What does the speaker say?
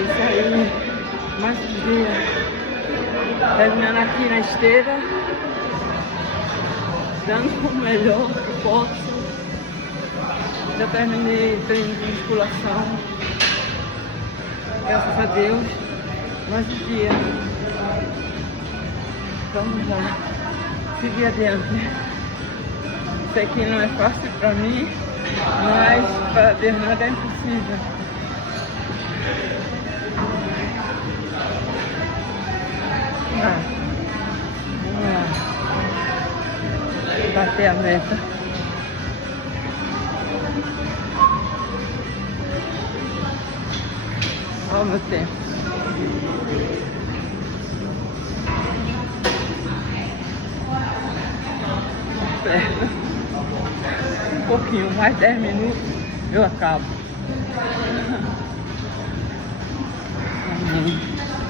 Isso aí, mais um dia. Terminando aqui na esteira, dando o melhor que posso. Já terminei treino de musculação. Graças a Deus, mais um dia. Vamos lá, seguir adiante. Sei que não é fácil para mim, mas para Deus nada é impossível. Vamos lá. Bater a meta. Olha o meu tempo. Certo. Um pouquinho, mais 10 minutos eu acabo. Amém.